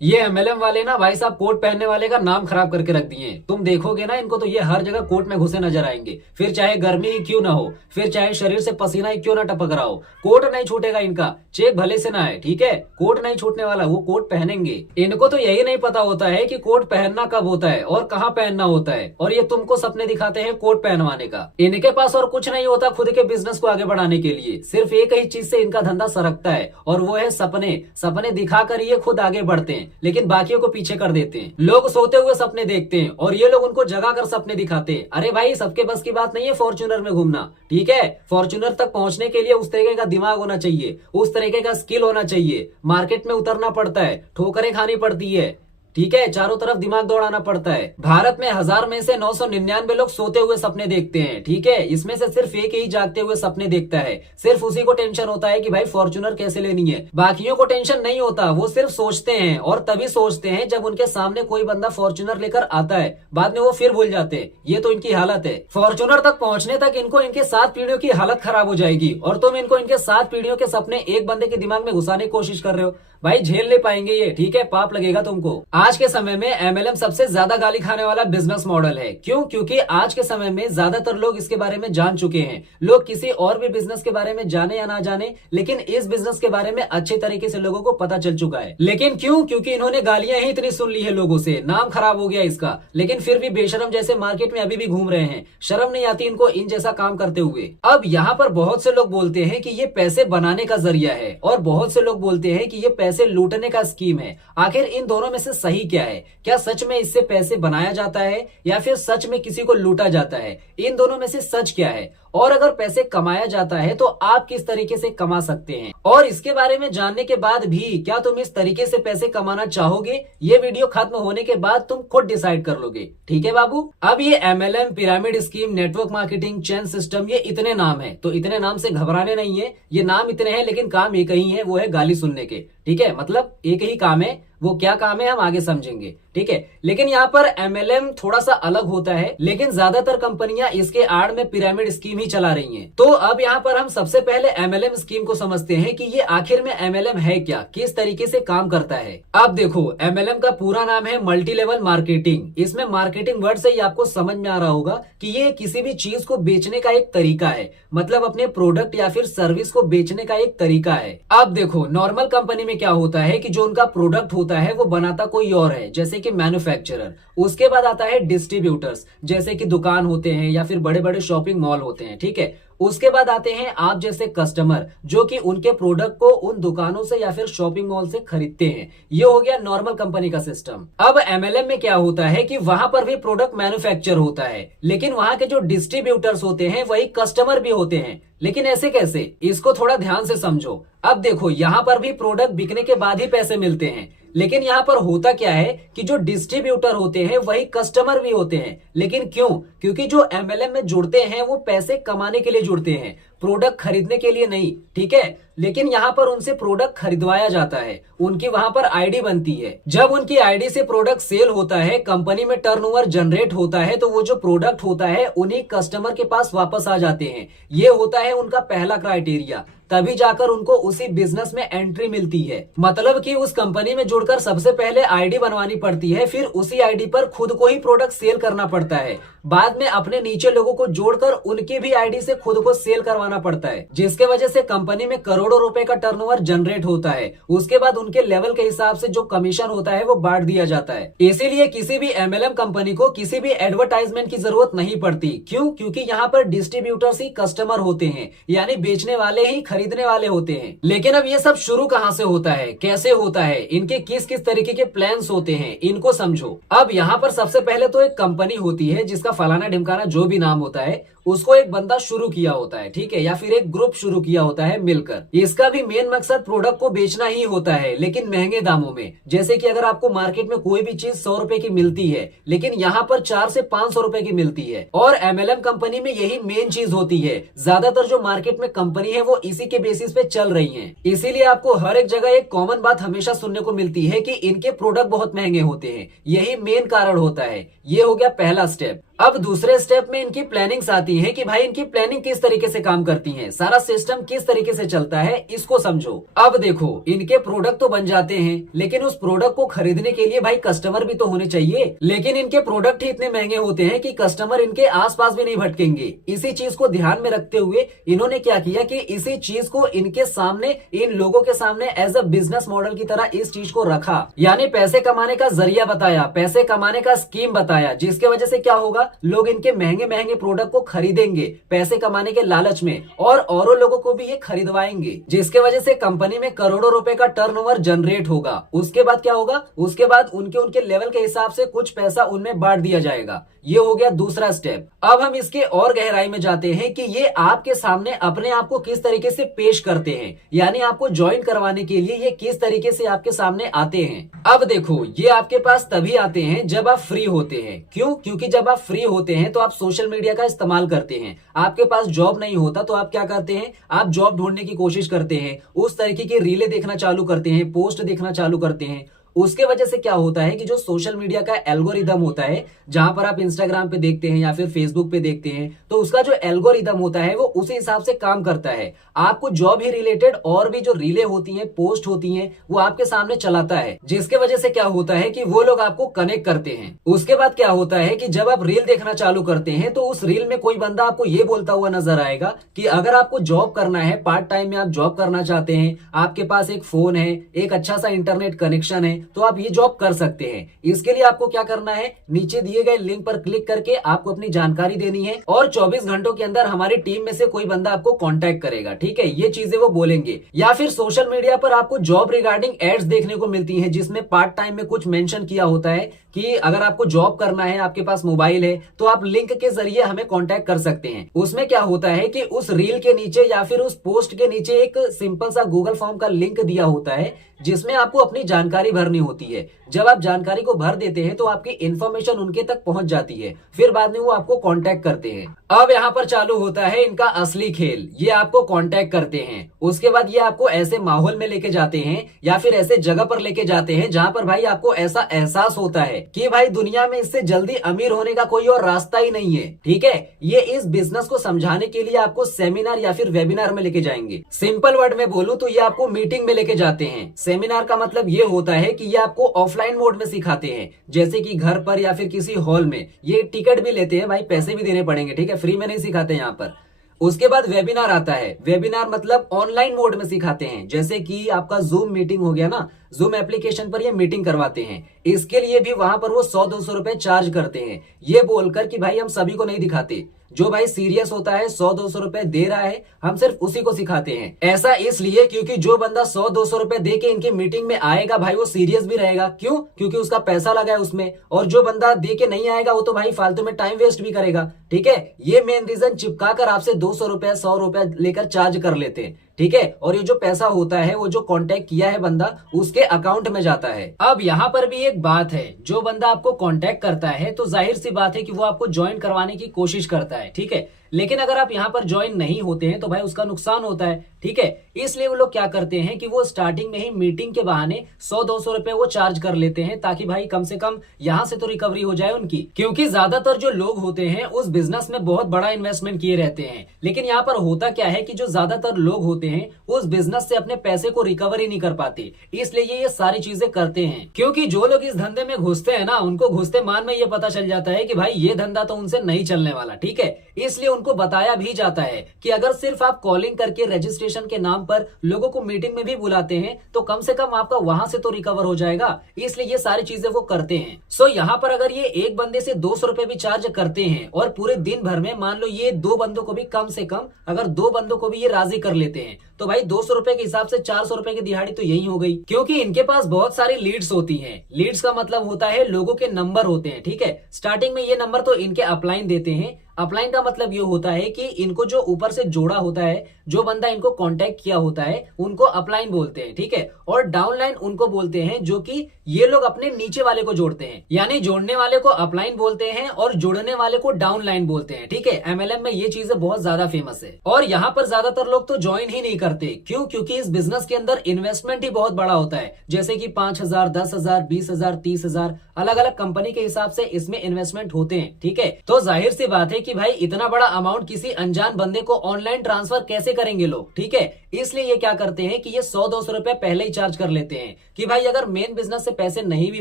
ये एमएलएम वाले ना भाई साहब कोट पहनने वाले का नाम खराब करके रख दिए हैं। तुम देखोगे ना इनको तो ये हर जगह कोट में घुसे नजर आएंगे, फिर चाहे गर्मी ही क्यों ना हो, फिर चाहे शरीर से पसीना ही क्यों ना टपक रहा हो, कोट नहीं छूटेगा इनका, चेक भले से ना है, ठीक है। कोट नहीं छूटने वाला, वो कोट पहनेंगे। इनको तो यही नहीं पता होता है कि कोट पहनना कब होता है और कहाँ पहनना होता है, और ये तुमको सपने दिखाते हैं कोट पहनवाने का। इनके पास और कुछ नहीं होता खुद के बिजनेस को आगे बढ़ाने के लिए, सिर्फ एक ही चीज से इनका धंधा सरकता है, और वो है सपने। सपने दिखाकर ये खुद आगे बढ़ते हैं, लेकिन बाकियों को पीछे कर देते हैं। लोग सोते हुए सपने देखते हैं और ये लोग उनको जगा कर सपने दिखाते हैं। अरे भाई, सबके बस की बात नहीं है फॉर्च्यूनर में घूमना, ठीक है। फॉर्च्यूनर तक पहुंचने के लिए उस तरीके का दिमाग होना चाहिए, उस तरीके का स्किल होना चाहिए। मार्केट में उतरना पड़ता है, ठोकरें खानी पड़ती है, ठीक है, चारों तरफ दिमाग दौड़ाना पड़ता है। भारत में 1000 में से 999 लोग सोते हुए सपने देखते हैं, ठीक है। इसमें से सिर्फ एक ही जागते हुए सपने देखता है। सिर्फ उसी को टेंशन होता है कि भाई फॉर्च्यूनर कैसे लेनी है, बाकियों को टेंशन नहीं होता। वो सिर्फ सोचते हैं, और तभी सोचते हैं जब उनके सामने कोई बंदा फॉर्च्यूनर लेकर आता है, बाद में वो फिर भूल जाते हैं। ये तो इनकी हालत है। फॉर्च्यूनर तक पहुंचने तक इनको इनके 7 पीढ़ियों की हालत खराब हो जाएगी, और तुम इनको इनके 7 पीढ़ियों के सपने एक बंदे के दिमाग में घुसाने की कोशिश कर रहे हो। भाई झेल ले पाएंगे ये, ठीक है, पाप लगेगा तुमको। आज के समय में एमएलएम सबसे ज्यादा गाली खाने वाला बिजनेस मॉडल है। क्यों? क्योंकि आज के समय में ज्यादातर लोग इसके बारे में जान चुके हैं। लोग किसी और भी बिजनेस के बारे में जाने या ना जाने, लेकिन इस बिजनेस के बारे में अच्छे तरीके से लोगों को पता चल चुका है। लेकिन क्यों? क्योंकि इन्होंने गालियां ही इतनी सुन ली है लोगों से, नाम खराब हो गया इसका। लेकिन फिर भी बेशरम जैसे मार्केट में अभी भी घूम रहे हैं। शर्म नहीं आती इनको इन जैसा काम करते हुए। अब यहाँ पर बहुत से लोग बोलते हैं कि ये पैसे बनाने का जरिया है, और बहुत से लोग बोलते हैं कि ये पैसे लूटने का स्कीम है। आखिर इन दोनों में से सही क्या है? क्या सच में इससे पैसे बनाया जाता है, या फिर सच में किसी को लूटा जाता है? इन दोनों में से सच क्या है? और अगर पैसे कमाया जाता है तो आप किस तरीके से कमा सकते हैं? और इसके बारे में जानने के बाद भी क्या तुम इस तरीके से पैसे कमाना चाहोगे? ये वीडियो खत्म होने के बाद तुम खुद डिसाइड कर लोगे, ठीक है बाबू। अब ये MLM, pyramid scheme, network marketing, chain system, ये इतने नाम है, तो इतने नाम से घबराने नहीं है। ये नाम इतने हैं, लेकिन काम एक ही है, वो है गाली सुनने के, ठीक है। मतलब एक ही काम है, वो क्या काम है हम आगे समझेंगे, ठीक है। लेकिन यहाँ पर एमएलएम थोड़ा सा अलग होता है, लेकिन ज्यादातर कंपनियां इसके आड़ में पिरामिड स्कीम ही चला रही हैं। तो अब यहाँ पर हम सबसे पहले एमएलएम स्कीम को समझते हैं कि ये आखिर में एमएलएम है क्या, किस तरीके से काम करता है। अब देखो, एमएलएम का पूरा नाम है मल्टी लेवल मार्केटिंग। इसमें मार्केटिंग वर्ड से ही आपको समझ में आ रहा होगा कि ये किसी भी चीज को बेचने का एक तरीका है, मतलब अपने प्रोडक्ट या फिर सर्विस को बेचने का एक तरीका है। अब देखो, नॉर्मल कंपनी में क्या होता है कि जो उनका प्रोडक्ट होता है वो बनाता कोई और है, जैसे कि मैन्युफैक्चरर। उसके बाद आता है डिस्ट्रीब्यूटर्स, जैसे कि दुकान होते हैं या फिर बड़े बड़े शॉपिंग मॉल होते हैं, ठीक है। उसके बाद आते हैं आप जैसे कस्टमर, जो कि उनके प्रोडक्ट को उन दुकानों से या फिर शॉपिंग मॉल से खरीदते हैं। ये हो गया नॉर्मल कंपनी का सिस्टम। अब एमएलएम में क्या होता है कि वहां पर भी प्रोडक्ट मैन्युफैक्चर होता है, लेकिन वहां के जो डिस्ट्रीब्यूटर्स होते हैं वही कस्टमर भी होते हैं। लेकिन ऐसे कैसे? इसको थोड़ा ध्यान से समझो। अब देखो, यहाँ पर भी प्रोडक्ट बिकने के बाद ही पैसे मिलते हैं, लेकिन यहाँ पर होता क्या है कि जो डिस्ट्रीब्यूटर होते हैं वही कस्टमर भी होते हैं। लेकिन क्यों? क्योंकि जो एमएलएम में जुड़ते हैं वो पैसे कमाने के लिए जुड़ते हैं, प्रोडक्ट खरीदने के लिए नहीं, ठीक है। लेकिन यहाँ पर उनसे प्रोडक्ट खरीदवाया जाता है, उनकी वहां पर आईडी बनती है। जब उनकी आईडी से प्रोडक्ट सेल होता है, कंपनी में टर्नओवर जनरेट होता है, तो वो जो प्रोडक्ट होता है उन्हीं कस्टमर के पास वापस आ जाते हैं। ये होता है उनका पहला क्राइटेरिया। तभी जाकर उनको उसी बिजनेस में एंट्री मिलती है। मतलब कि उस कंपनी में जुड़कर सबसे पहले आईडी बनवानी पड़ती है, फिर उसी आईडी पर खुद को ही प्रोडक्ट सेल करना पड़ता है। बाद में अपने नीचे लोगों को जोड़कर उनकी भी आईडी से खुद को सेल करवाना पड़ता है, जिसके वजह से कंपनी में करोड़ों रुपए का टर्नओवर जनरेट होता है। उसके बाद उनके लेवल के हिसाब से जो कमीशन होता है वो बांट दिया जाता है। इसीलिए किसी भी एमएलएम कंपनी को किसी भी एडवर्टाइजमेंट की जरूरत नहीं पड़ती। क्यों? क्योंकि यहाँ पर डिस्ट्रीब्यूटर्स ही कस्टमर होते हैं, यानी बेचने वाले ही खरीदने वाले होते हैं। लेकिन अब ये सब शुरू कहाँ से होता है, कैसे होता है, इनके किस किस तरीके के प्लान्स होते हैं, इनको समझो। अब यहाँ पर सबसे पहले तो एक कंपनी होती है जिसका फलाना ढिमकाना जो भी नाम होता है, उसको एक बंदा शुरू किया होता है, ठीक है, या फिर एक ग्रुप शुरू किया होता है मिलकर। इसका भी मेन मकसद प्रोडक्ट को बेचना ही होता है, लेकिन महंगे दामों में। जैसे कि अगर आपको मार्केट में कोई भी चीज 100 रुपए की मिलती है, लेकिन यहाँ पर 400 से 500 रुपए की मिलती है। और एमएलएम कंपनी में यही मेन चीज होती है। ज्यादातर जो मार्केट में कंपनी है वो इसी के बेसिस पे चल रही है। इसीलिए आपको हर एक जगह एक कॉमन बात हमेशा सुनने को मिलती है कि इनके प्रोडक्ट बहुत महंगे होते हैं। यही मेन कारण होता है। ये हो गया पहला स्टेप। अब दूसरे स्टेप में इनकी प्लानिंग्स आती होती हैं कि भाई इनकी प्लानिंग किस तरीके से काम करती है, सारा सिस्टम किस तरीके से चलता है, इसको समझो। अब देखो, इनके प्रोडक्ट तो बन जाते हैं, लेकिन उस प्रोडक्ट को खरीदने के लिए भाई कस्टमर भी तो होने चाहिए। लेकिन इनके प्रोडक्ट ही इतने महंगे होते हैं कि कस्टमर इनके आसपास भी नहीं भटकेंगे। इसी चीज को ध्यान में रखते हुए इन्होंने क्या किया कि इसी चीज को इनके सामने, इन लोगों के सामने एज अ बिजनेस मॉडल की तरह इस चीज को रखा, यानी पैसे कमाने का जरिया बताया, पैसे कमाने का स्कीम बताया, जिसके वजह से क्या होगा, लोग इनके महंगे महंगे प्रोडक्ट को खरीदेंगे पैसे कमाने के लालच में, और औरों लोगों को भी ये खरीदवाएंगे, जिसके वजह से कंपनी में करोड़ों रुपए का टर्नओवर जनरेट होगा। उसके बाद क्या होगा, उसके बाद उनके उनके लेवल के हिसाब से कुछ पैसा उनमें बांट दिया जाएगा। ये हो गया दूसरा स्टेप। अब हम इसके और गहराई में जाते हैं कि ये आपके सामने अपने आप को किस तरीके से पेश करते हैं, यानी आपको ज्वाइन करवाने के लिए ये किस तरीके से आपके सामने आते हैं। अब देखो, ये आपके पास तभी आते हैं जब आप फ्री होते हैं। क्यों? क्योंकि जब आप फ्री होते हैं तो आप सोशल मीडिया का इस्तेमाल करते हैं। आपके पास जॉब नहीं होता तो आप क्या करते हैं, आप जॉब ढूंढने की कोशिश करते हैं, उस तरीके की रीलें देखना चालू करते हैं, पोस्ट देखना चालू करते हैं। उसके वजह से क्या होता है कि जो सोशल मीडिया का एल्गोरिदम होता है, जहां पर आप इंस्टाग्राम पे देखते हैं या फिर फेसबुक पे देखते हैं, तो उसका जो एल्गोरिदम होता है वो उसी हिसाब से काम करता है। आपको जॉब ही रिलेटेड और भी जो रीलें होती हैं, पोस्ट होती हैं, वो आपके सामने चलाता है, जिसके वजह से क्या होता है कि वो लोग आपको कनेक्ट करते हैं। उसके बाद क्या होता है कि जब आप रील देखना चालू करते हैं तो उस रील में कोई बंदा आपको ये बोलता हुआ नजर आएगा कि अगर आपको जॉब करना है, पार्ट टाइम में आप जॉब करना चाहते हैं, आपके पास एक फोन है, एक अच्छा सा इंटरनेट कनेक्शन है, तो आप ये जॉब कर सकते हैं। इसके लिए आपको क्या करना है, नीचे दिए गए लिंक पर क्लिक करके आपको अपनी जानकारी देनी है और 24 घंटों के अंदर हमारी टीम में से कोई बंदा आपको कांटेक्ट करेगा। ठीक है, ये चीजें वो बोलेंगे। या फिर सोशल मीडिया पर आपको जॉब रिगार्डिंग एड्स देखने को मिलती हैं, जिसमें पार्ट टाइम में कुछ मेंशन किया होता है कि अगर आपको जॉब करना है, आपके पास मोबाइल है, तो आप लिंक के जरिए हमें कांटेक्ट कर सकते हैं। उसमें क्या होता है कि उस रील के नीचे या फिर उस पोस्ट के नीचे एक सिंपल सा गूगल फॉर्म का लिंक दिया होता है, जिसमें आपको अपनी जानकारी भरनी होती है। जब आप जानकारी को भर देते हैं तो आपकी इंफॉर्मेशन उनके तक पहुंच जाती है, फिर बाद में वो आपको कांटेक्ट करते हैं। अब यहाँ पर चालू होता है इनका असली खेल। ये आपको कांटेक्ट करते हैं, उसके बाद ये आपको ऐसे माहौल में लेके जाते हैं या फिर ऐसे जगह पर लेके जाते हैं जहां पर भाई आपको ऐसा एहसास होता है कि भाई दुनिया में इससे जल्दी अमीर होने का कोई और रास्ता ही नहीं है। ठीक है, ये इस बिजनेस को समझाने के लिए आपको सेमिनार या फिर वेबिनार में लेके जाएंगे। सिंपल वर्ड में बोलूं तो ये आपको मीटिंग में लेके जाते हैं। सेमिनार का मतलब ये होता है कि ये आपको ऑफलाइन मोड में सिखाते हैं, जैसे कि घर पर या फिर किसी हॉल में। ये टिकट भी लेते हैं भाई, पैसे भी देने पड़ेंगे। ठीक है, फ्री में नहीं सिखाते यहाँ पर। उसके बाद वेबिनार आता है। वेबिनार मतलब ऑनलाइन मोड में सिखाते हैं, जैसे कि आपका जूम मीटिंग हो गया ना, जूम एप्लीकेशन पर ये मीटिंग करवाते हैं। इसके लिए भी वहां पर वो 100-200 रुपए चार्ज करते हैं, ये बोलकर कि भाई हम सभी को नहीं दिखाते। जो भाई सीरियस होता है 100-200 रुपए दे रहा है, हम सिर्फ उसी को सिखाते हैं। ऐसा इसलिए क्योंकि जो बंदा 100-200 रुपए दे के इनकी मीटिंग में आएगा भाई, वो सीरियस भी रहेगा। क्यों? क्योंकि उसका पैसा लगा है उसमें। और जो बंदा दे के नहीं आएगा वो तो भाई फालतू में टाइम वेस्ट भी करेगा। ठीक है, ये मेन रीजन चिपका कर आपसे 200 रुपए 100 रुपए लेकर चार्ज कर लेते हैं। ठीक है, और ये जो पैसा होता है वो जो कांटेक्ट किया है बंदा, उसके अकाउंट में जाता है। अब यहाँ पर भी एक बात है, जो बंदा आपको कांटेक्ट करता है तो जाहिर सी बात है कि वो आपको ज्वाइन करवाने की कोशिश करता है। ठीक है, लेकिन अगर आप यहाँ पर ज्वाइन नहीं होते हैं तो भाई उसका नुकसान होता है। ठीक है, इसलिए वो लोग क्या करते हैं कि वो स्टार्टिंग में ही मीटिंग के बहाने 100-200 रुपए वो चार्ज कर लेते हैं, ताकि भाई कम से कम यहाँ से तो रिकवरी हो जाए उनकी। क्योंकि ज्यादातर जो लोग होते हैं उस बिजनेस में बहुत बड़ा इन्वेस्टमेंट किए रहते हैं, लेकिन यहाँ पर होता क्या है कि जो ज्यादातर लोग होते हैं उस बिजनेस से अपने पैसे को रिकवर ही नहीं कर पाते। इसलिए ये सारी चीजें करते हैं, क्योंकि जो लोग इस धंधे में घुसते हैं ना, उनको घुसते मान में ये पता चल जाता है कि भाई ये धंधा तो उनसे नहीं चलने वाला। ठीक है, इसलिए उनको बताया भी जाता है कि अगर सिर्फ आप कॉलिंग करके रजिस्ट्रेशन के नाम पर लोगों को मीटिंग में भी बुलाते हैं तो कम से कम आपका वहां से तो रिकवर हो जाएगा। इसलिए ये सारी चीजें वो करते हैं। सो यहाँ पर अगर ये एक बंदे से 200 रुपए भी चार्ज करते हैं और पूरे दिन भर में मान लो ये 2 बंदों को भी, कम से कम अगर 2 बंदों को भी ये राजी कर लेते हैं, तो भाई 200 रुपए के हिसाब से 400 रुपए की दिहाड़ी तो यही हो गई। क्योंकि इनके पास बहुत सारी लीड्स होती हैं। लीड्स का मतलब होता है लोगों के नंबर होते हैं। ठीक है, स्टार्टिंग में ये नंबर तो इनके अपलाइन देते हैं। अपलाइन का मतलब ये होता है कि इनको जो ऊपर से जोड़ा होता है, जो बंदा इनको कांटेक्ट किया होता है, उनको अपलाइन बोलते हैं। ठीक है, और डाउनलाइन उनको बोलते हैं, जो कि ये लोग अपने नीचे वाले को जोड़ते हैं। यानी जोड़ने वाले को अपलाइन बोलते हैं और जोड़ने वाले को डाउनलाइन बोलते हैं। ठीक है, एमएलएम में ये चीजें बहुत ज्यादा फेमस है। और यहाँ पर ज्यादातर लोग तो ज्वाइन ही नहीं करते। क्यों? क्योंकि इस बिजनेस के अंदर इन्वेस्टमेंट ही बहुत बड़ा होता है, जैसे कि 5,000, 10,000, 20,000, 30,000, अलग अलग कंपनी के हिसाब से इसमें इन्वेस्टमेंट होते हैं। ठीक है, तो जाहिर सी बात है कि भाई इतना बड़ा अमाउंट किसी अनजान बंदे को ऑनलाइन ट्रांसफर कैसे करेंगे लोग, ठीक है। इसलिए ये क्या करते हैं कि ये 100-200 रुपए पहले ही चार्ज कर लेते हैं कि भाई अगर मेन बिजनेस से पैसे नहीं भी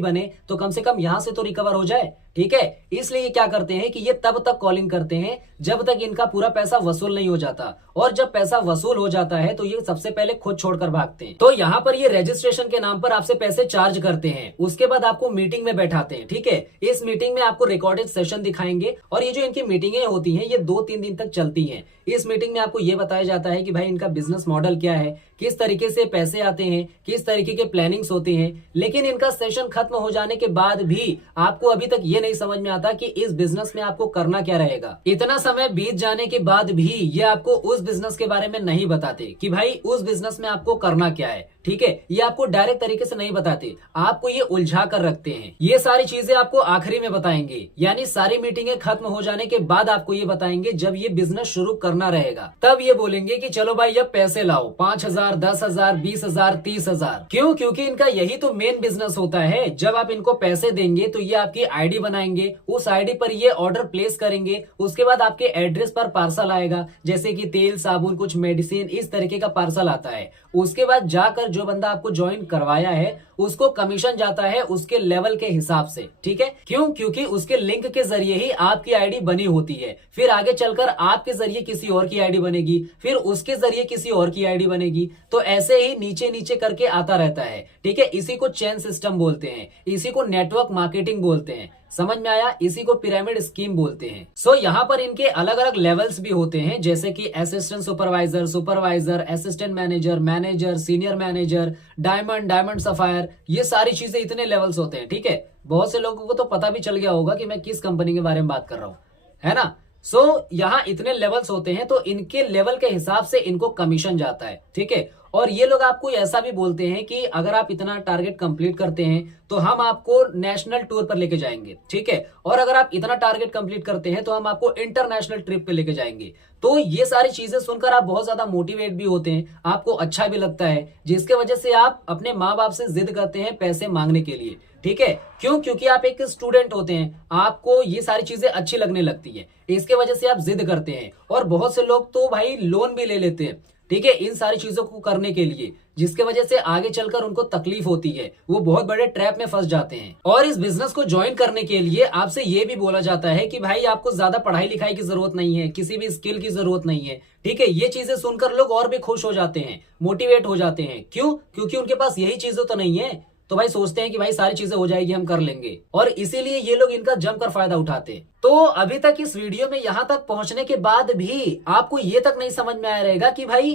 बने तो कम से कम यहां से तो रिकवर हो जाए, ठीक है। इसलिए ये क्या करते हैं कि ये तब तक कॉलिंग करते हैं जब तक इनका पूरा पैसा वसूल नहीं हो जाता, और जब पैसा वसूल हो जाता है तो ये सबसे पहले खुद छोड़कर भागते हैं। तो यहाँ पर ये रजिस्ट्रेशन के नाम पर आपसे पैसे चार्ज करते हैं, उसके बाद आपको मीटिंग में बैठाते हैं, ठीक है। इस मीटिंग में आपको रिकॉर्डेड सेशन दिखाएंगे, और ये जो इनकी मीटिंगें होती हैं ये 2-3 दिन तक चलती हैं। इस मीटिंग में आपको ये बताया जाता है कि भाई इनका बिजनेस मॉडल क्या है, किस तरीके से पैसे आते हैं, किस तरीके के प्लानिंग्स होते हैं। लेकिन इनका सेशन खत्म हो जाने के बाद भी आपको अभी तक ये नहीं समझ में आता कि इस बिजनेस में आपको करना क्या रहेगा। इतना समय बीत जाने के बाद भी ये आपको उस बिजनेस के बारे में नहीं बताते कि भाई उस बिजनेस में आपको करना क्या है, ठीक है। ये आपको डायरेक्ट तरीके से नहीं बताते, आपको ये उलझा कर रखते हैं। ये सारी चीजें आपको आखिरी में बताएंगे, यानी सारी मीटिंगें खत्म हो जाने के बाद आपको ये बताएंगे। जब ये बिजनेस शुरू करना रहेगा तब ये बोलेंगे कि चलो भाई अब पैसे लाओ, 5,000, 10,000, 20,000, 30,000। क्यों? क्योंकि इनका यही तो मेन बिजनेस होता है। जब आप इनको पैसे देंगे तो ये आपकी आईडी बनाएंगे, उस आईडी पर ये ऑर्डर प्लेस करेंगे, उसके बाद आपके एड्रेस पर पार्सल आएगा, जैसे कि तेल, साबुन, कुछ मेडिसिन, इस तरीके का पार्सल आता है। उसके बाद जाकर जो बंदा आपको ज्वाइन करवाया है उसको कमीशन जाता है उसके लेवल के हिसाब से, ठीक है। क्यों? क्योंकि उसके लिंक के जरिए ही आपकी आईडी बनी होती है, फिर आगे चलकर आपके जरिए किसी और की आईडी बनेगी, फिर उसके जरिए किसी और की आईडी बनेगी, तो ऐसे ही नीचे नीचे करके आता रहता है, ठीक है। इसी को चेन सिस्टम बोलते हैं, इसी को नेटवर्क मार्केटिंग बोलते हैं। समझ में आया? इसी को पिरामिड स्कीम बोलते हैं। सो यहाँ पर इनके अलग अलग लेवल्स भी होते हैं, जैसे कि assistant supervisor, supervisor, assistant manager, manager, senior manager, diamond, diamond sapphire, ये सारी चीजें इतने लेवल्स होते हैं, ठीक है। बहुत से लोगों को तो पता भी चल गया होगा कि मैं किस कंपनी के बारे में बात कर रहा हूँ, है ना। सो यहाँ इतने लेवल्स होते हैं, तो इनके लेवल के हिसाब से इनको कमीशन जाता है, ठीक है। और ये लोग आपको ऐसा भी बोलते हैं कि अगर आप इतना टारगेट कंप्लीट करते हैं तो हम आपको नेशनल टूर पर लेके जाएंगे, ठीक है। और अगर आप इतना टारगेट कंप्लीट करते हैं तो हम आपको इंटरनेशनल ट्रिप पे लेके जाएंगे। तो ये सारी चीजें सुनकर आप बहुत ज्यादा मोटिवेट भी होते हैं, आपको अच्छा भी लगता है, जिसके वजह से आप अपने माँ बाप से जिद करते हैं पैसे मांगने के लिए, ठीक है। क्यों? क्योंकि आप एक स्टूडेंट होते हैं, आपको ये सारी चीजें अच्छी लगने लगती है, इसके वजह से आप जिद करते हैं। और बहुत से लोग तो भाई लोन भी ले लेते हैं, ठीक है, इन सारी चीजों को करने के लिए, जिसके वजह से आगे चलकर उनको तकलीफ होती है, वो बहुत बड़े ट्रैप में फंस जाते हैं। और इस बिजनेस को ज्वाइन करने के लिए आपसे ये भी बोला जाता है कि भाई आपको ज्यादा पढ़ाई लिखाई की जरूरत नहीं है, किसी भी स्किल की जरूरत नहीं है, ठीक है। ये चीजें सुनकर लोग और भी खुश हो जाते हैं, मोटिवेट हो जाते हैं। क्यों? क्योंकि उनके पास यही चीजें तो नहीं है, तो भाई सोचते हैं कि भाई सारी चीजें हो जाएगी, हम कर लेंगे, और इसीलिए ये लोग इनका जमकर फायदा उठाते हैं। तो अभी तक इस वीडियो में यहां तक पहुंचने के बाद भी आपको ये तक नहीं समझ में आया रहेगा कि भाई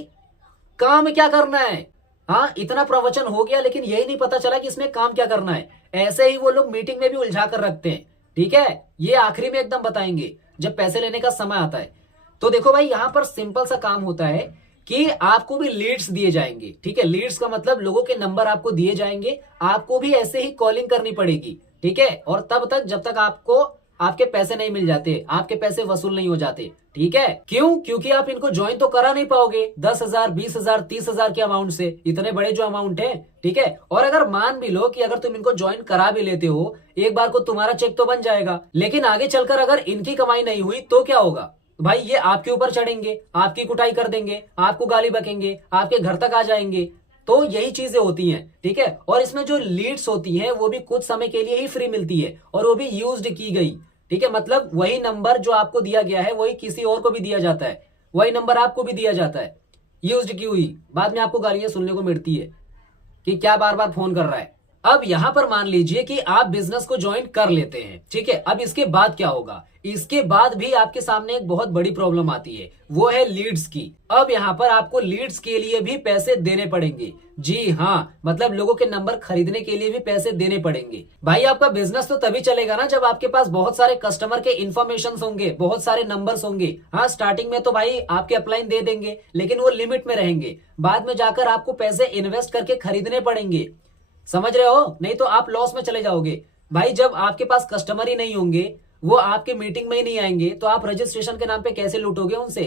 काम क्या करना है। हाँ, इतना प्रवचन हो गया लेकिन यही नहीं पता चला कि इसमें काम क्या करना है। ऐसे ही वो लोग मीटिंग में भी उलझा कर रखते हैं, ठीक है। ये आखिरी में एकदम बताएंगे जब पैसे लेने का समय आता है। तो देखो भाई, यहां पर सिंपल सा काम होता है कि आपको भी लीड्स दिए जाएंगे, ठीक है। लीड्स का मतलब लोगों के नंबर आपको दिए जाएंगे, आपको भी ऐसे ही कॉलिंग करनी पड़ेगी, ठीक है। और तब तक जब तक आपको आपके पैसे नहीं मिल जाते, आपके पैसे वसूल नहीं हो जाते, ठीक है। क्यों? क्योंकि आप इनको ज्वाइन तो करा नहीं पाओगे 10,000, 20,000, 30,000 के अमाउंट से, इतने बड़े जो अमाउंट है, ठीक है। और अगर मान भी लो कि अगर तुम इनको ज्वाइन करा भी लेते हो, एक बार को तुम्हारा चेक तो बन जाएगा, लेकिन आगे चलकर अगर इनकी कमाई नहीं हुई तो क्या होगा भाई? ये आपके ऊपर चढ़ेंगे, आपकी कुटाई कर देंगे, आपको गाली बकेंगे, आपके घर तक आ जाएंगे। तो यही चीजें होती हैं, ठीक है। और इसमें जो लीड्स होती हैं वो भी कुछ समय के लिए ही फ्री मिलती है, और वो भी यूज्ड की गई, ठीक है। मतलब वही नंबर जो आपको दिया गया है वही किसी और को भी दिया जाता है, वही नंबर आपको भी दिया जाता है, यूज्ड की हुई। बाद में आपको गालियां सुनने को मिलती है कि क्या बार बार फोन कर रहा है। अब यहां पर मान लीजिए कि आप बिजनेस को ज्वाइन कर लेते हैं, ठीक है। अब इसके बाद क्या होगा? इसके बाद भी आपके सामने एक बहुत बड़ी प्रॉब्लम आती है, वो है लीड्स की। अब यहाँ पर आपको लीड्स के लिए भी पैसे देने पड़ेंगे। जी हाँ, मतलब लोगों के नंबर खरीदने के लिए भी पैसे देने पड़ेंगे। भाई आपका बिजनेस तो तभी चलेगा ना जब आपके पास बहुत सारे कस्टमर के इन्फॉर्मेशन होंगे, बहुत सारे नंबर्स होंगे। हाँ, स्टार्टिंग में तो भाई आपके अपलाइन दे देंगे, लेकिन वो लिमिट में रहेंगे। बाद में जाकर आपको पैसे इन्वेस्ट करके खरीदने पड़ेंगे, समझ रहे हो? नहीं तो आप लॉस में चले जाओगे। भाई जब आपके पास कस्टमर ही नहीं होंगे, वो आपके मीटिंग में ही नहीं आएंगे, तो आप रजिस्ट्रेशन के नाम पे कैसे लूटोगे उनसे?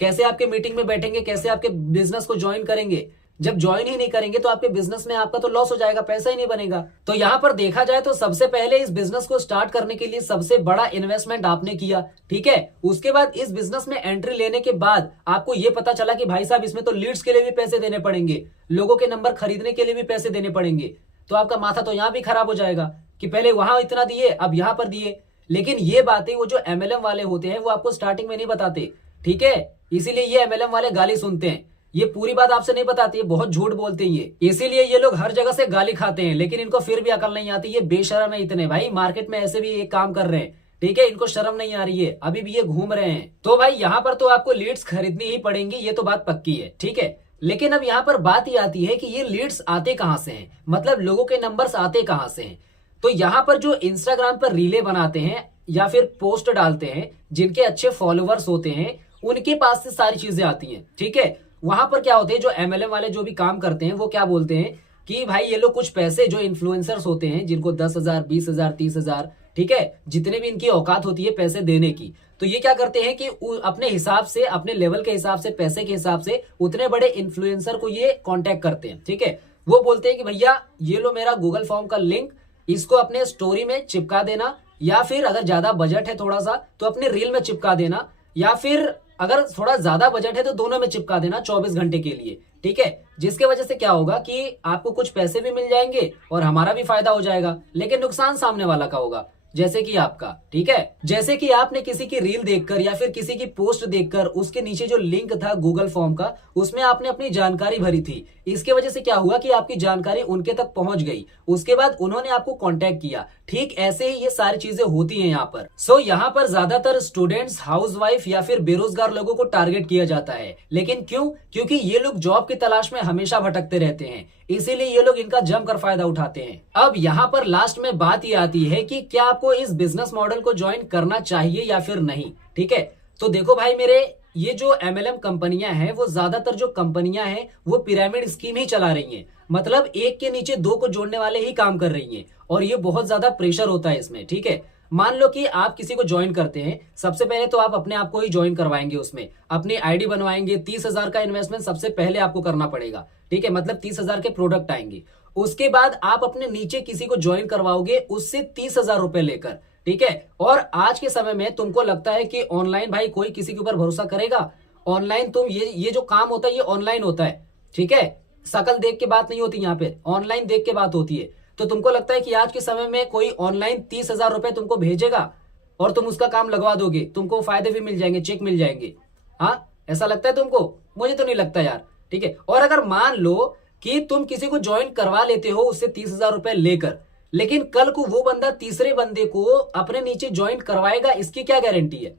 कैसे आपके मीटिंग में बैठेंगे? कैसे आपके बिजनेस को ज्वाइन करेंगे? जब ज्वाइन ही नहीं करेंगे तो आपके बिजनेस में आपका तो लॉस हो जाएगा, पैसा ही नहीं बनेगा। तो यहाँ पर देखा जाए तो सबसे पहले इस बिजनेस को स्टार्ट करने के लिए सबसे बड़ा इन्वेस्टमेंट आपने किया, ठीक है। उसके बाद इस बिजनेस में एंट्री लेने के बाद आपको ये पता चला कि भाई साहब इसमें तो लीड्स के लिए भी पैसे देने पड़ेंगे, लोगों के नंबर खरीदने के लिए भी पैसे देने पड़ेंगे। तो आपका माथा तो यहाँ भी खराब हो जाएगा कि पहले वहां इतना दिए अब यहां पर दिए। लेकिन ये बातें वो जो एमएलएम वाले होते हैं वो आपको स्टार्टिंग में नहीं बताते, ठीक है। इसीलिए ये एमएलएम वाले गाली सुनते हैं, ये पूरी बात आपसे नहीं बताते, बहुत झूठ बोलते हैं ये। इसीलिए ये लोग हर जगह से गाली खाते हैं, लेकिन इनको फिर भी अकल नहीं आती। ये बेशरम है इतने, भाई मार्केट में ऐसे भी एक काम कर रहे हैं, ठीक है। इनको शर्म नहीं आ रही है, अभी भी ये घूम रहे हैं। तो भाई यहाँ पर तो आपको लीड्स खरीदनी ही पड़ेंगी, ये तो बात पक्की है, ठीक है। लेकिन अब यहाँ पर बात ये आती है कि ये लीड्स आते कहां से हैं, मतलब लोगों के नंबर्स आते कहां से हैं। तो यहाँ पर जो इंस्टाग्राम पर रीले बनाते हैं या फिर पोस्ट डालते हैं, जिनके अच्छे फॉलोवर्स होते हैं, उनके पास से सारी चीजें आती हैं, ठीक है। वहां पर क्या होते हैं, जो एमएलएम वाले जो भी काम करते हैं वो क्या बोलते हैं कि भाई ये लोग कुछ पैसे, जो इन्फ्लुएंसर्स होते हैं जिनको 10,000 20,000 30,000, ठीक है, जितने भी इनकी औकात होती है पैसे देने की, तो ये क्या करते हैं कि अपने हिसाब से, अपने लेवल के हिसाब से, पैसे के हिसाब से उतने बड़े इन्फ्लुएंसर को ये कांटेक्ट करते हैं, ठीक है। वो बोलते हैं कि भैया ये लो मेरा गूगल फॉर्म का लिंक, इसको अपने स्टोरी में चिपका देना, या फिर अगर ज्यादा बजट है थोड़ा सा तो अपने रील में चिपका देना, या फिर अगर थोड़ा ज्यादा बजट है तो दोनों में चिपका देना 24 घंटे के लिए, ठीक है। जिसके वजह से क्या होगा कि आपको कुछ पैसे भी मिल जाएंगे और हमारा भी फायदा हो जाएगा, लेकिन नुकसान सामने वाला का होगा, जैसे कि आपका, ठीक है। जैसे कि आपने किसी की रील देखकर या फिर किसी की पोस्ट देखकर उसके नीचे जो लिंक था गूगल फॉर्म का, उसमें आपने अपनी जानकारी भरी थी, इसके वजह से क्या हुआ कि आपकी जानकारी उनके तक पहुंच गई, उसके बाद उन्होंने आपको कांटेक्ट किया। ठीक ऐसे ही ये सारी चीजें होती हैं यहाँ पर। सो यहाँ पर ज्यादातर स्टूडेंट्स, हाउसवाइफ या फिर बेरोजगार लोगों को टारगेट किया जाता है। लेकिन क्यों? क्योंकि ये लोग जॉब की तलाश में हमेशा भटकते रहते हैं, इसीलिए ये लोग इनका जमकर फायदा उठाते हैं। अब यहाँ पर लास्ट में बात ये आती है कि क्या आपको इस बिजनेस मॉडल को ज्वाइन करना चाहिए या फिर नहीं, ठीक है। तो देखो भाई मेरे, ये जो एमएलएम कंपनियां हैं, वो ज्यादातर जो कंपनियां हैं वो पिरामिड स्कीम ही चला रही हैं, मतलब एक के नीचे दो को जोड़ने वाले ही काम कर रही हैं, और ये बहुत ज्यादा प्रेशर होता है इसमें, ठीक है। मान लो कि आप किसी को ज्वाइन करते हैं, सबसे पहले तो आप अपने आप को ही ज्वाइन करवाएंगे, उसमें अपनी आईडी बनवाएंगे, 30,000 का इन्वेस्टमेंट सबसे पहले आपको करना पड़ेगा, ठीक है, मतलब 30,000 के प्रोडक्ट आएंगे। उसके बाद आप अपने नीचे किसी को ज्वाइन करवाओगे उससे 30,000 रुपए लेकर, ठीक है। और आज के समय में तुमको लगता है कि ऑनलाइन भाई कोई किसी के ऊपर भरोसा करेगा? ऑनलाइन तुम ये जो काम होता है ये ऑनलाइन होता है, ठीक है, शकल देख के बात नहीं होती, यहाँ पे ऑनलाइन देख के बात होती है। तो तुमको लगता है कि आज के समय में कोई ऑनलाइन 30,000 रुपए तुमको भेजेगा और तुम उसका काम लगवा दोगे, तुमको फायदे भी मिल जाएंगे, चेक मिल जाएंगे? हाँ, ऐसा लगता है तुमको? मुझे तो नहीं लगता यार, ठीक है। और अगर मान लो कि तुम किसी को ज्वाइन करवा लेते हो उससे 30,000 रुपए लेकर, लेकिन कल को वो बंदा तीसरे बंदे को अपने नीचे ज्वाइन करवाएगा, इसकी क्या गारंटी है?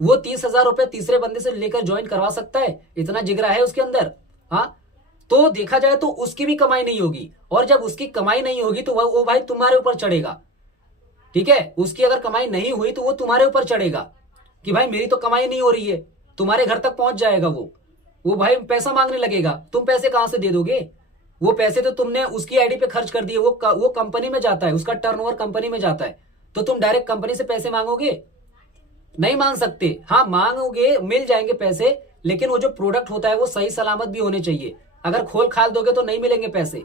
वो 30,000 रुपए तीसरे बंदे से लेकर ज्वाइन करवा सकता है? इतना जिगरा है उसके अंदर? हाँ, तो देखा जाए तो उसकी भी कमाई नहीं होगी, और जब उसकी कमाई नहीं होगी तो वो भाई तुम्हारे ऊपर चढ़ेगा, ठीक है। उसकी अगर कमाई नहीं हुई तो वो तुम्हारे ऊपर चढ़ेगा कि भाई मेरी तो कमाई नहीं हो रही है, तुम्हारे घर तक पहुंच जाएगा वो भाई पैसा मांगने लगेगा। तुम पैसे कहां से दे दोगे? वो पैसे तो तुमने उसकी आईडी पे खर्च कर दिए, वो कंपनी में जाता है, उसका टर्नओवर कंपनी में जाता है, तो तुम डायरेक्ट कंपनी से पैसे मांगोगे? नहीं मांग सकते। हाँ मांगोगे, मिल जाएंगे पैसे, लेकिन वो जो प्रोडक्ट होता है वो सही सलामत भी होने चाहिए। अगर खोल खाल दोगे तो नहीं मिलेंगे पैसे,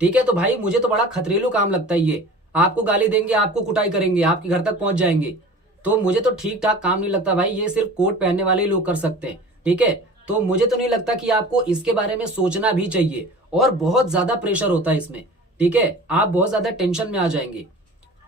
ठीक है। तो भाई मुझे तो बड़ा खतरेलू काम लगता है ये। आपको गाली देंगे, आपको कुटाई करेंगे, आपके घर तक पहुंच जाएंगे, तो मुझे तो ठीक ठाक काम नहीं लगता भाई। ये सिर्फ कोट पहनने वाले ही लोग कर सकते हैं, ठीक है। तो मुझे तो नहीं लगता कि आपको इसके बारे में सोचना भी चाहिए, और बहुत ज्यादा प्रेशर होता है इसमें, ठीक है। आप बहुत ज्यादा टेंशन में आ जाएंगे,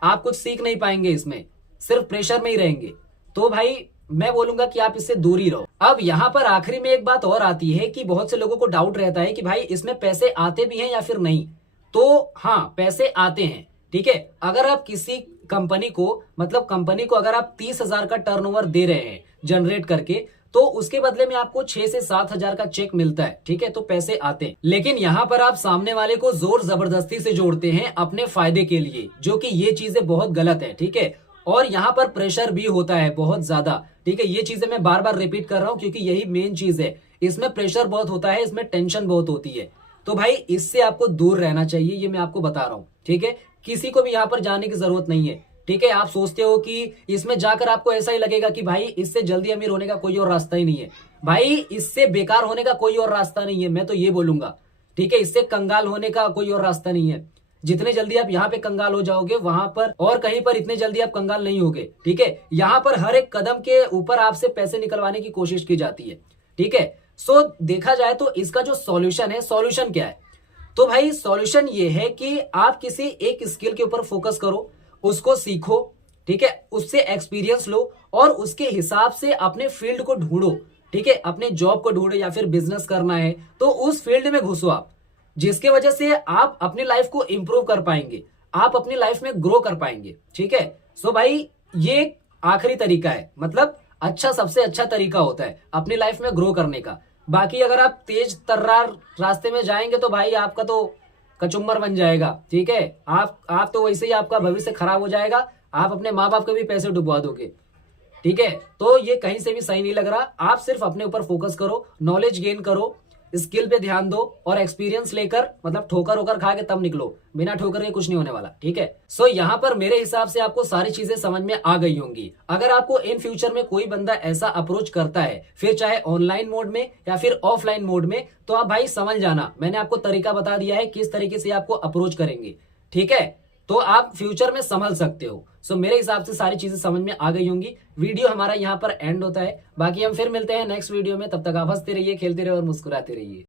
आप कुछ सीख नहीं पाएंगे इसमें, सिर्फ प्रेशर में ही रहेंगे। तो भाई मैं बोलूंगा कि आप इससे दूर ही रहो। अब यहाँ पर आखिरी में एक बात और आती है कि बहुत से लोगों को डाउट रहता है कि भाई इसमें पैसे आते भी हैं या फिर नहीं। तो हाँ, पैसे आते हैं, ठीक है। अगर आप किसी कंपनी को, मतलब कंपनी को अगर आप 30,000 का टर्नओवर दे रहे हैं जनरेट करके, तो उसके बदले में आपको 6 से 7,000 का चेक मिलता है, ठीक है। तो पैसे आते हैं, लेकिन यहाँ पर आप सामने वाले को जोर जबरदस्ती से जोड़ते हैं अपने फायदे के लिए, जो कि ये चीजें बहुत गलत है, ठीक है। और यहाँ पर प्रेशर भी होता है बहुत ज्यादा, ठीक है। ये चीजें मैं बार बार रिपीट कर रहा हूँ क्योंकि यही मेन चीज है। इसमें प्रेशर बहुत होता है, इसमें टेंशन बहुत होती है। तो भाई इससे आपको दूर रहना चाहिए, ये मैं आपको बता रहा हूँ, ठीक है। किसी को भी यहाँ पर जाने की जरूरत नहीं है, ठीक है। आप सोचते हो कि इसमें जाकर आपको ऐसा ही लगेगा कि भाई इससे जल्दी अमीर होने का कोई और रास्ता ही नहीं है। भाई इससे बेकार होने का कोई और रास्ता नहीं है, मैं तो ये बोलूंगा, ठीक है, इससे कंगाल होने का कोई और रास्ता नहीं है। जितने जल्दी आप यहाँ पे कंगाल हो जाओगे, वहां पर और कहीं पर इतने जल्दी आप कंगाल नहीं होगे। ठीक है, यहाँ पर हर एक कदम के ऊपर आपसे पैसे निकलवाने की कोशिश की जाती है। ठीक है, सो देखा जाए तो इसका जो सॉल्यूशन है, सॉल्यूशन क्या है? तो भाई सॉल्यूशन ये है कि आप किसी एक स्किल के ऊपर फोकस करो, उसको सीखो। ठीक है, उससे एक्सपीरियंस लो और उसके हिसाब से अपने फील्ड को ढूंढो। ठीक है, अपने जॉब को ढूंढो या फिर बिजनेस करना है तो उस फील्ड में घुसो आप, जिसके वजह से आप अपनी लाइफ को इंप्रूव कर पाएंगे, आप अपनी लाइफ में ग्रो कर पाएंगे। ठीक है, सो भाई ये आखिरी तरीका है, मतलब अच्छा, सबसे अच्छा तरीका होता है अपनी लाइफ में ग्रो करने का। बाकी अगर आप तेज तर्रार रास्ते में जाएंगे तो भाई आपका तो कचुम्बर बन जाएगा। ठीक है, आप तो वैसे ही आपका भविष्य खराब हो जाएगा, आप अपने माँ बाप के भी पैसे डुबवा दोगे। ठीक है, तो ये कहीं से भी सही नहीं लग रहा। आप सिर्फ अपने ऊपर फोकस करो, नॉलेज गेन करो, स्किल पे ध्यान दो और एक्सपीरियंस लेकर, मतलब ठोकर होकर खा के तब निकलो, बिना ठोकर के कुछ नहीं होने वाला। ठीक है, सो यहाँ पर मेरे हिसाब से आपको सारी चीजें समझ में आ गई होंगी। अगर आपको इन फ्यूचर में कोई बंदा ऐसा अप्रोच करता है, फिर चाहे ऑनलाइन मोड में या फिर ऑफलाइन मोड में, तो आप भाई समझ जाना, मैंने आपको तरीका बता दिया है किस तरीके से आपको अप्रोच करेंगे। ठीक है, तो आप फ्यूचर में संभल सकते हो। सो मेरे हिसाब से सारी चीजें समझ में आ गई होंगी। वीडियो हमारा यहाँ पर एंड होता है, बाकी हम फिर मिलते हैं नेक्स्ट वीडियो में। तब तक आप हंसते रहिए, खेलते रहिए और मुस्कुराते रहिए।